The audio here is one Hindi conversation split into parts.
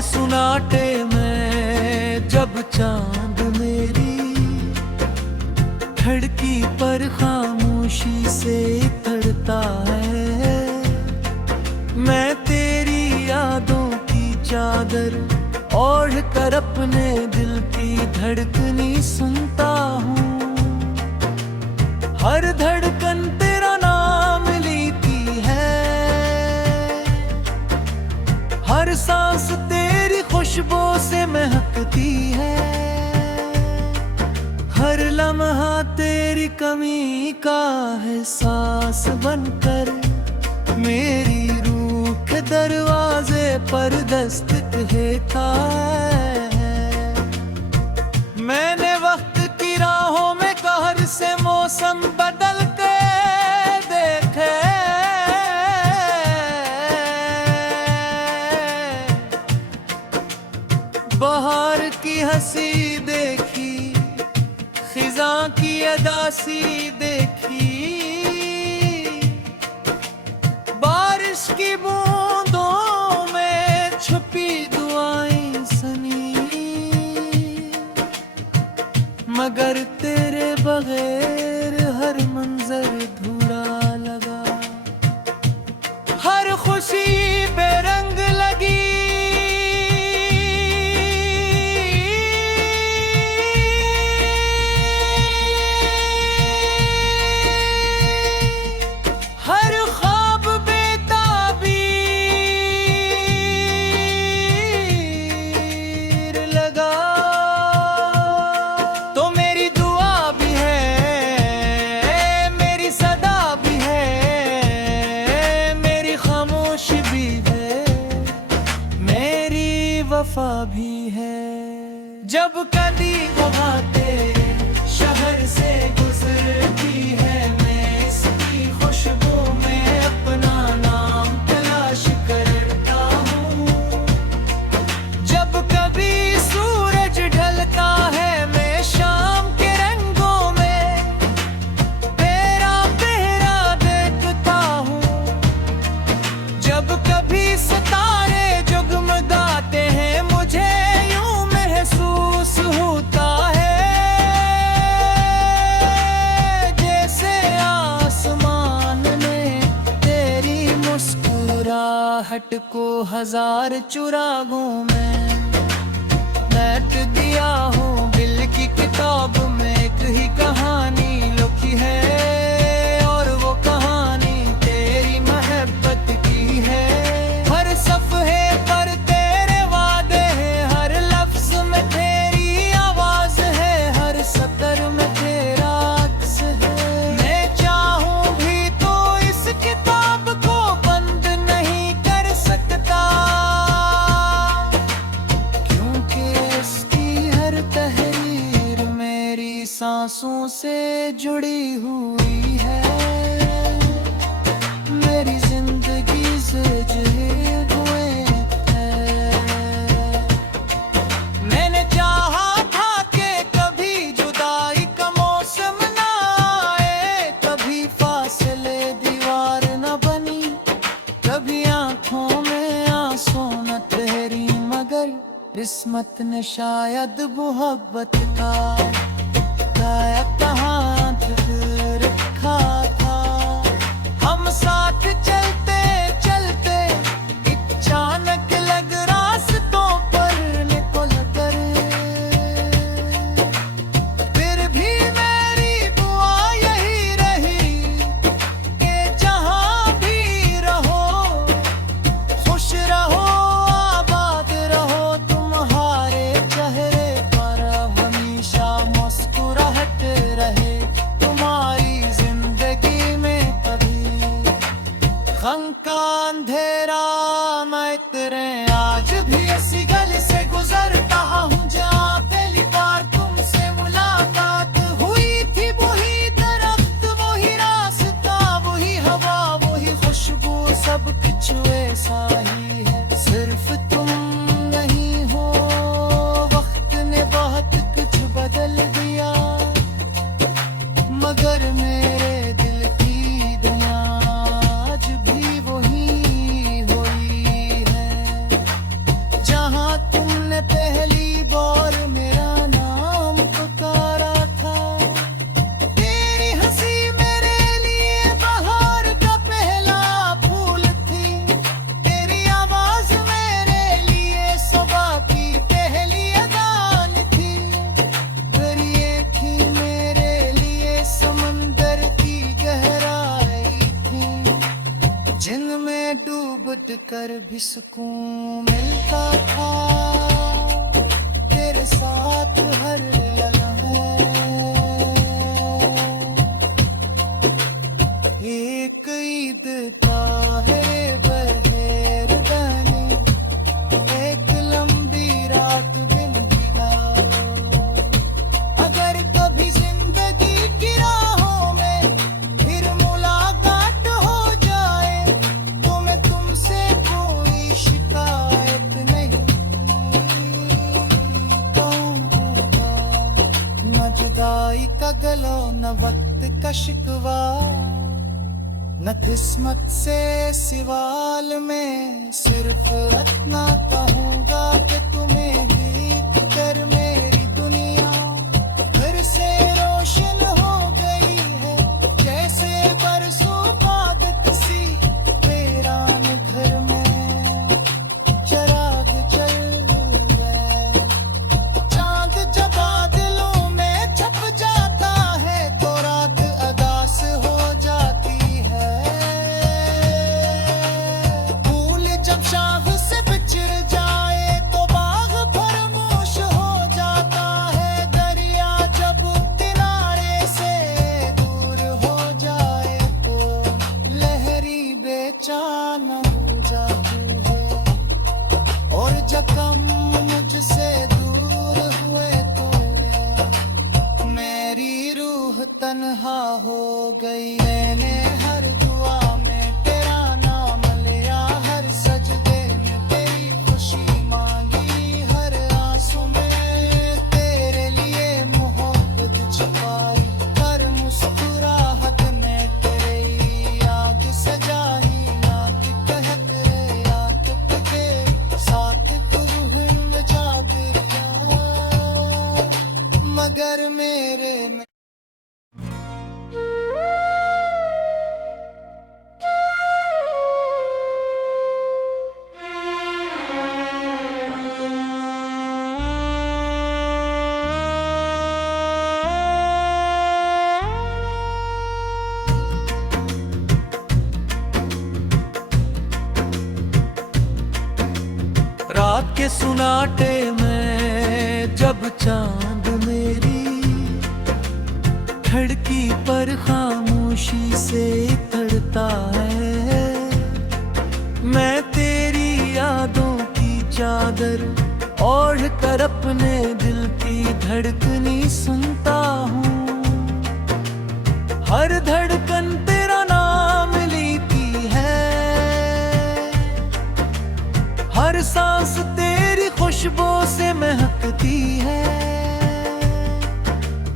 के सुनाटे में जब चांद मेरी खिड़की पर खामोशी से तड़ता है, मैं तेरी यादों की चादर ओढ़ कर अपने दिल की धड़कनी सुनता हूँ। हर धड़कन तेरा नाम लेती है, हर सांस तेरी खुशबू से महकती है, हर लम्हा तेरी कमी का एहसास बनकर मेरी रूह के दरवाजे पर दस्तक देता है। मैंने वक्त की राहों में कहर से मौसम बदल के देखे, बहार की हंसी देखी, खिज़ां की अदासी देखी, बारिश की बूंदों में छुपी दुआएं सुनी, मगर तेरे बगैर हर मंजर अधूरा लगा। हर खुशी बेरंग लगी, वफा भी है। जब कभी हवा तेरे शहर से गुजरती है, मैं इसकी खुशबू में अपना नाम तलाश करता हूँ। जब कभी सूरज ढलता है, मैं शाम के रंगों में तेरा चेहरा देखता हूँ। जब कभी सितारे जगमगाते हैं, मुझे यूं महसूस होता है जैसे आसमान ने तेरी मुस्कुराहट को हजार चिरागों में बैठ दिया हूँ। दिल की किताब में एक ही कहानी लिखी है, और वो कहानी तेरी मोहब्बत की है। हर सफ़हे पर तेरे वादे हैं, हर लफ्ज़ में तेरी आवाज़ है, हर सतर में तेरा अक्स है। मैं चाहूँ भी तो इस किताब को बंद नहीं कर सकता, क्योंकि इसकी हर तहरीर मेरी सांसों से जुड़ी हुई है। मेरी जिंदगी से जुड़े हुए हैं। मैंने चाहा था कि कभी जुदाई का मौसम ना आए, कभी फासले दीवार न बनी, कभी आंखों में आंसू न ठहरी, मगर किस्मत ने शायद मोहब्बत का कहाँ रखा था। हम साथ चलते चलते अचानक लग रास्तों पर निकल कर, फिर भी मेरी दुआ यही रही कि जहाँ भी रहो खुश रहो, आबाद रहो, तुम्हारे चेहरे पर हमेशा कर भी सुकून मिलता था, तेरे साथ हर लम्हे। एक ईद ताहिर बहेर बनी, एक लंबी रात बिन गिना। अगर कभी जिंदगी की राहों में फिर मुलाकात हो जाए, तो मैं तुमसे कोई शिकायत नहीं कहूँगा। न जुदाई का गलो न वक्त का शिकवा, न किस्मत से सवाल में सिर्फ इतना कहूँगा कि तुम्हें देख कर मेरी दुनिया फिर से रोशन हो गई है, जैसे बरसों बाद किसी वीरान घर में चिराग जल गए। चांद जब बादलों में छप जाता है तो रात अदास हो जाती है। फूल जब शाख से बिछड़ जाए तो बाग फरमोश हो जाता है। दरिया जब किनारे से दूर हो जाए तो लहरी बेचान हो जाती है। और जब कम मुझसे दूर हुए तो मेरी रूह तन्हा हो गई। मैंने हर दुआ में तेरा नाम लिया, हर सजदे में तेरी खुशी मांगी, हर आंसू में तेरे लिए मोहब्बत छुपाई। हर मुस्कुराहट ने तेरी याद सजाई, याद कह तेरे याद के साथ तू रूह में जाग गया। मगर मेरे में रात के सुनाटे में जब चांद मेरी खिड़की पर खामोशी से उतरता है, मैं तेरी यादों की चादर ओढ़ कर अपने दिल की धड़कनी सुनता हूँ। हर धड़कन तेरा नाम लेती है, हर सांस तेरी खुशबू से महकती है।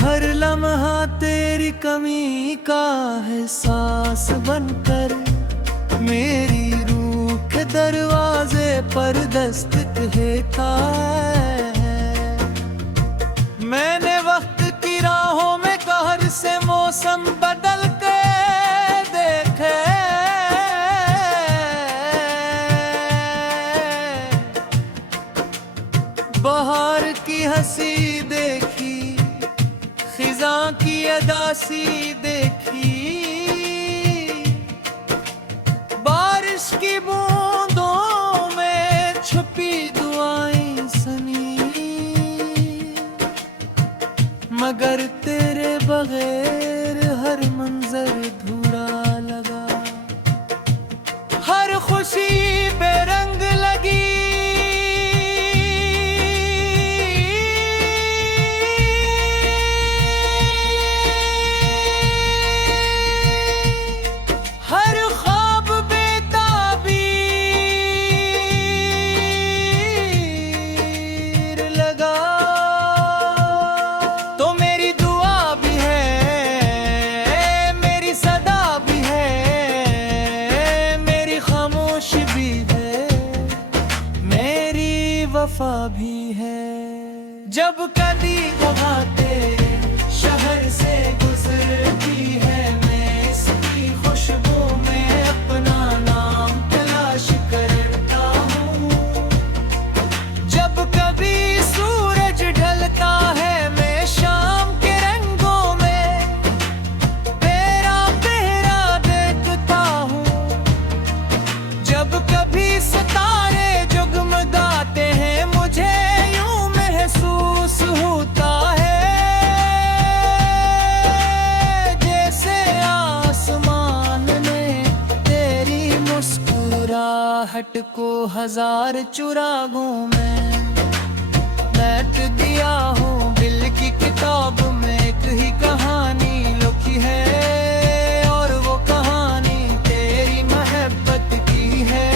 हर लम्हा तेरी कमी का एहसास बनकर मेरी रूह के दरवाजे पर दस्तक देता है। मैंने वक्त की राहों में कहर से मौसम बदल के देखे, बहार की हंसी देखी, खिज़ां की अदासी देखी, बारिश की बूंदों में छुपी दुआएं सुनी। मगर तेरे बगैर हर मंजर अधूरा लगा, हर खुशी बेरंग लगी। तो मेरी दुआ भी है मुस्कुराहट को हजार चुरागों में बैठ दिया हूँ। दिल की किताब में एक ही कहानी लिखी है और वो कहानी तेरी मोहब्बत की है।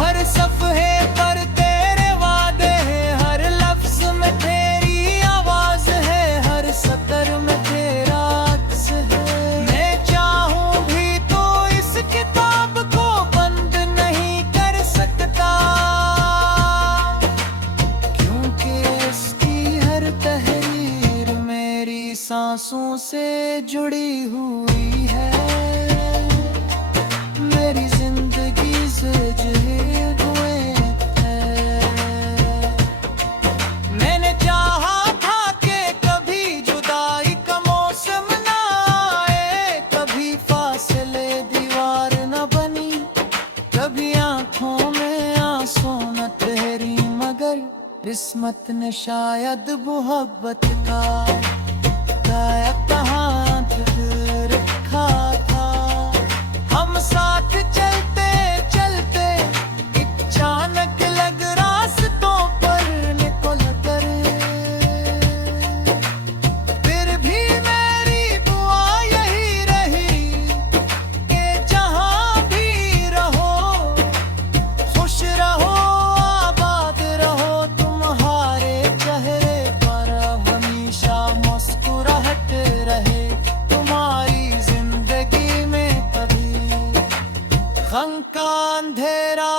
हर सफ़े पर तेरे वादे हैं, हर लफ्ज में तेरी आवाज है, हर सतर में तेरा अक्स है। मैं चाहूँ भी तो इस किताब को बंद नहीं कर सकता, क्योंकि इसकी हर तहरीर मेरी सांसों से जुड़ी हुई है। मेरी जिंदगी से जुड़े हुए है। मैंने चाहा था कि कभी जुदाई का मौसम ना आए, कभी फासले दीवार न बनी, कभी आंखों में आंसू न ठहरी, मगर किस्मत ने शायद मोहब्बत का कहाँ रखा था। हम साथ चलते चलते अचानक लग रास्तों पर निकल कर, फिर भी मेरी दुआ यही रही कि जहाँ भी रहो खुश रहो, आबाद रहो, तुम्हारे चेहरे पर हमेशा मुस्कुराहट रहे, तुम्हारी जिंदगी में कभी गम का अंधेरा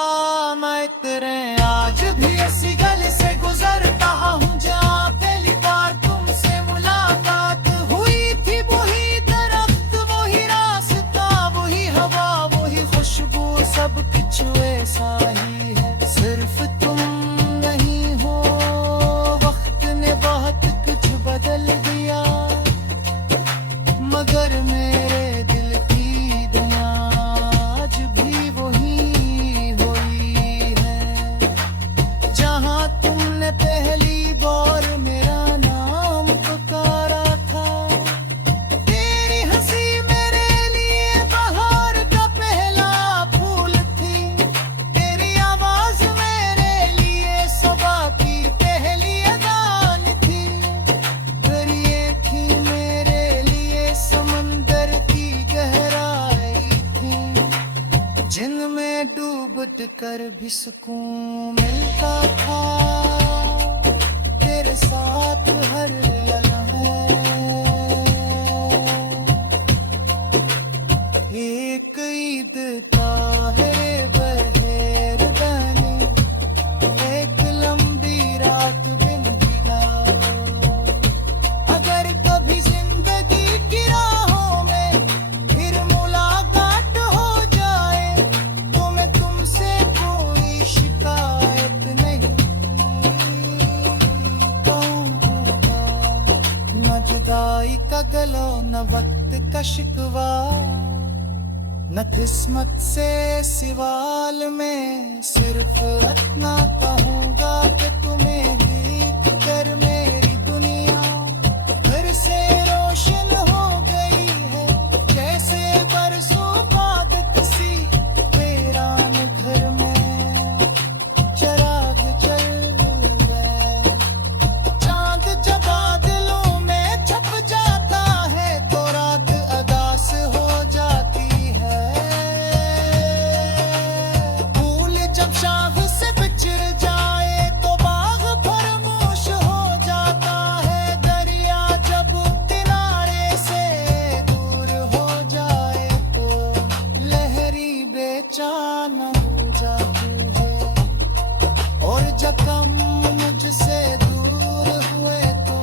मैं तेरे। आज भी इसी गली से गुजरता हूँ जहाँ पहली बार तुमसे मुलाकात हुई थी। वही दरख्त, वही रास्ता, वही हवा, वही खुशबू, सब कुछ वैसा ही है। सिर्फ तुम नहीं हो, वक्त ने बहुत कुछ बदल दिया, मगर मेरे दिल की दुआ आज भी वही हुई है। जहाँ तुमने पहली बार मेरा नाम पुकारा था, तेरी हंसी मेरे लिए बहार का पहला फूल थी, तेरी आवाज मेरे लिए सुबह की पहली अजान थी। फिर ये थी मेरे लिए समंदर की गहराई थी, जिनमें डूब कर भी सुकून मिलता था। तेरे साथ हर लम्हे एक ईद का है बहेर बनी, एक लंबी रात बिन गिनाओ। अगर कभी जिंदगी की राहों में फिर मुलाकात हो जाए, तो मैं तुमसे कोई शिकायत नहीं कहूँगा। न जुदाई का गला, न वक्त का शिकवा, न किस्मत से सवाल में सिर्फ इतना कहूँगा कि तुम्हें देख कर मेरी दुनिया फिर से रोशन हो गई है। जैसे बरसों बाद किसी वीरान घर में चिराग जल गए। चांद जब बादलों में छप जाता है तो रात अदास हो जाती है। फूल जब शाख से बिछड़ जाए तो बाग फरमोश हो जाता है। दरिया जब किनारे से दूर हो जाए तो लहरी बेचैन हो जाती है। और जब हम मुझसे दूर हुए तो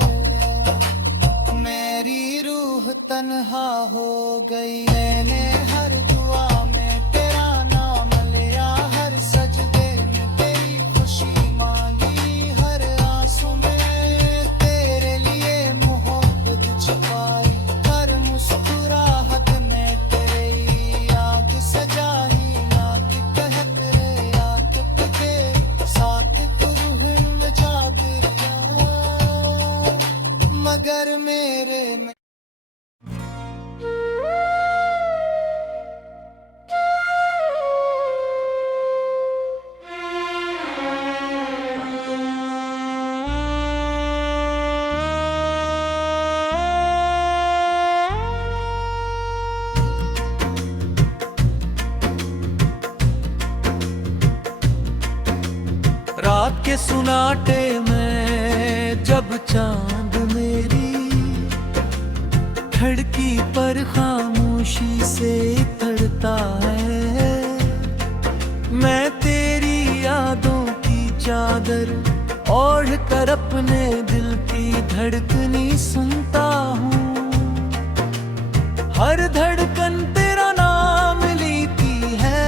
मेरी रूह तन्हा हो गई। मैंने हर दुआ में तेरा नाम लिया, हर सजदे में तेरी खुशी मांगी, हर आंसू में तेरे लिए मोहब्बत छुपाई, हर मुस्कुराहट में तेरी याद सजाई। याद कह करे याद के साथ तू रूह में जाग गया, मगर मेरे में के सुनाटे में जब चांद मेरी खिड़की पर खामोशी से तड़ता है, मैं तेरी यादों की चादर ओढ़ कर अपने दिल की धड़कनी सुनता हूँ। हर धड़कन तेरा नाम लेती है,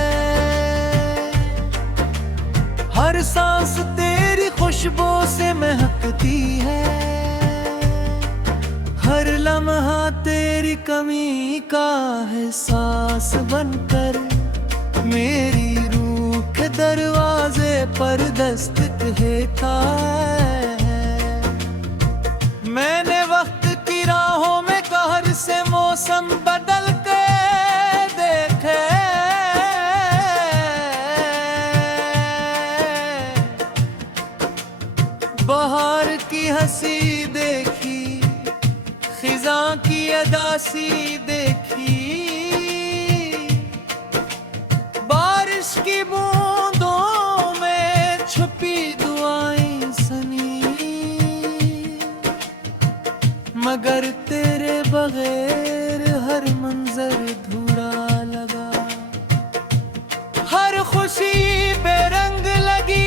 हर सांस तेरी खुशबू से महकती है, हर लम्हा तेरी कमी का एहसास बनकर मेरी रूह के दरवाजे पर दस्तक देता है। मैंने वक्त की राहों में कहर से मौसम बदल के देखे, बहार की हंसी देखी, खिज़ां की अदासी देखी, बारिश की बूंदों में छुपी दुआएं सुनी, मगर तेरे बगैर हर मंजर अधूरा लगा। हर खुशी बेरंग लगी,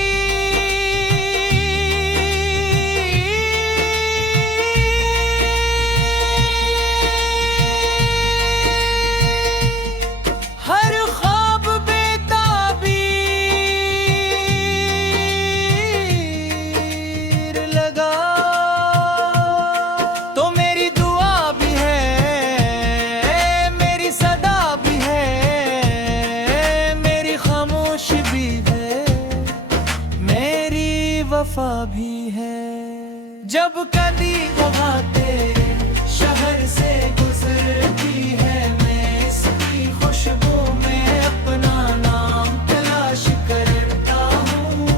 वफा भी है। जब कभी वहाँ तेरे शहर से गुजरती है, मैं इसकी खुशबू में अपना नाम तलाश करता हूँ।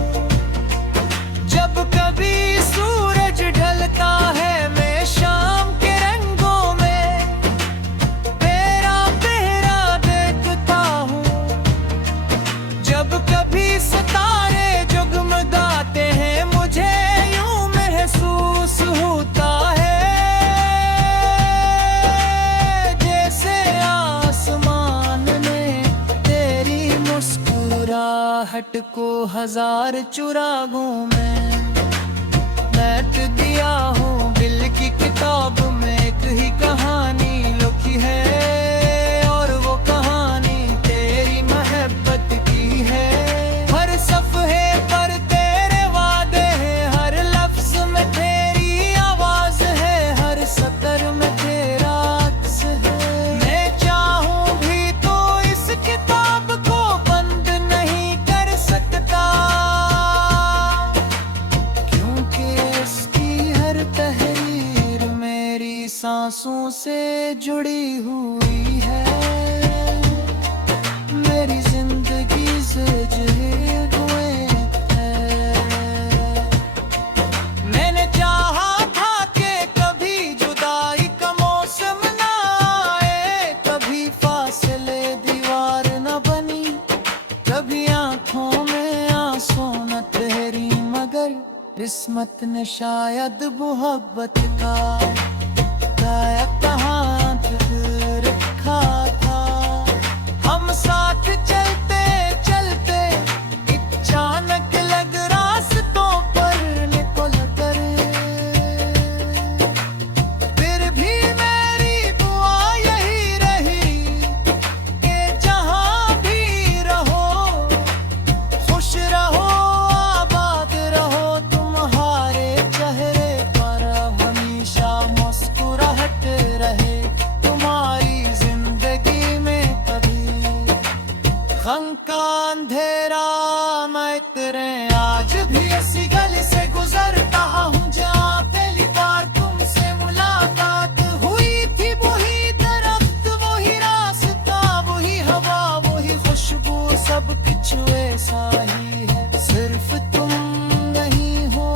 जब कभी सूरज ढलता है, मैं शाम के रंगों में तेरा पहरा देखता हूँ। जब कभी सितारे जगमगाते हैं, मुझे यूं महसूस होता है जैसे आसमान ने तेरी मुस्कुराहट को हजार चिरागों में बैठ दिया हूँ। दिल की किताब में एक ही कहानी लिखी है, और वो कहानी तेरी मोहब्बत की है। हर सफ़े पर तेरे वादे हैं, हर लफ्ज में तेरी आवाज है, हर सतर में तेरा अक्स है। मैं चाहूं भी तो इस किताब को बंद नहीं कर सकता, क्योंकि इसकी हर तहरीर मेरी सांसों से जुड़ी हुई है। मेरी जिंदगी से जुड़े हुए हैं। मैंने चाहा था कि कभी जुदाई का मौसम ना आए, कभी फासले दीवार न बनी, कभी आंखों में आंसू न ठहरी, मगर किस्मत ने शायद मोहब्बत का कहाँ रखा था। हम साथ चलते चलते अचानक लग रास्तों पर निकल कर, फिर भी मेरी दुआ यही रही कि जहाँ भी रहो खुश रहो, आबाद रहो, तुम्हारे चेहरे पर हमेशा मुस्कुराहट रहे, तुम्हारी जिंदगी में कभी गम का अंधेरा मैं तेरे। आज भी इसी गली से गुजरता हूँ जहाँ पहली बार तुमसे मुलाकात हुई थी। वही दरख्त, वही रास्ता, वही हवा, वही खुशबू, सब कुछ ऐसा ही है। सिर्फ तुम नहीं हो,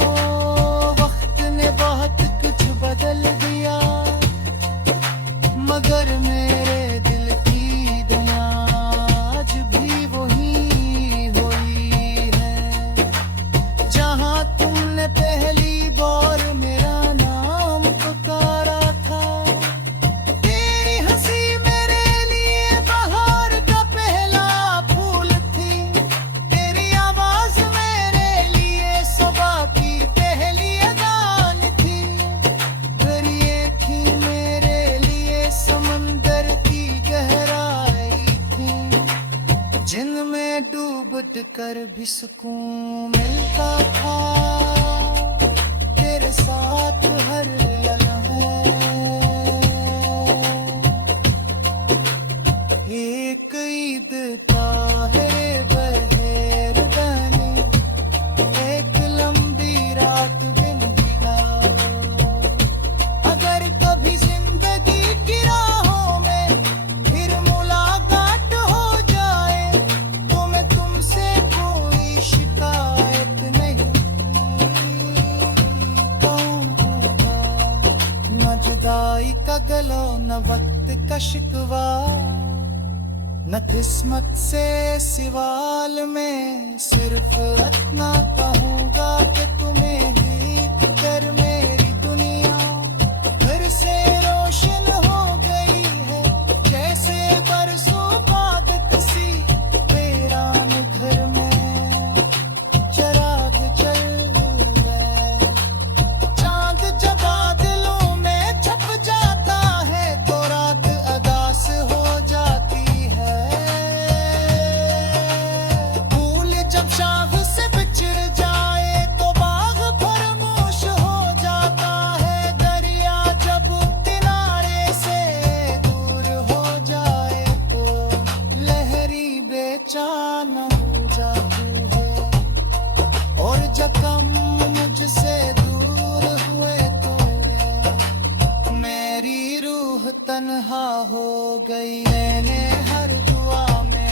वक्त ने बहुत कुछ बदल दिया, मगर मेरे दिल की दुआ आज भी वही मिट कर भी सुकून मिलता था, तेरे साथ हर लम्हे। एक ईद का है बहेर बनी, एक लंबी रात दिन बिना। अगर कभी जिंदगी की राहों में फिर मुलाकात हो जाए, तो मैं तुमसे कोई शिकायत नहीं कहूँगा। न जुदाई का गलो न वक्त का शिकवा, न किस्मत से सवाल में सिर्फ इतना कहूँगा कि तुम्हें ही कर मेरी दुनिया फिर से रोशन हो गई है, जैसे बरसों बाद किसी वीरान घर में चिराग जल गए। चांद जब बादलों में छप जाता है तो रात अदास हो जाती है। फूल जब शाख से बिछड़ जाए तो बाग फरमोश हो जाता है। दरिया जब किनारे से दूर हो जाए तो लहरी बेचैन हो जाती है। और जख्म मुझसे दूर हुए तो मेरी रूह तन्हा हो गई। मैंने हर दुआ में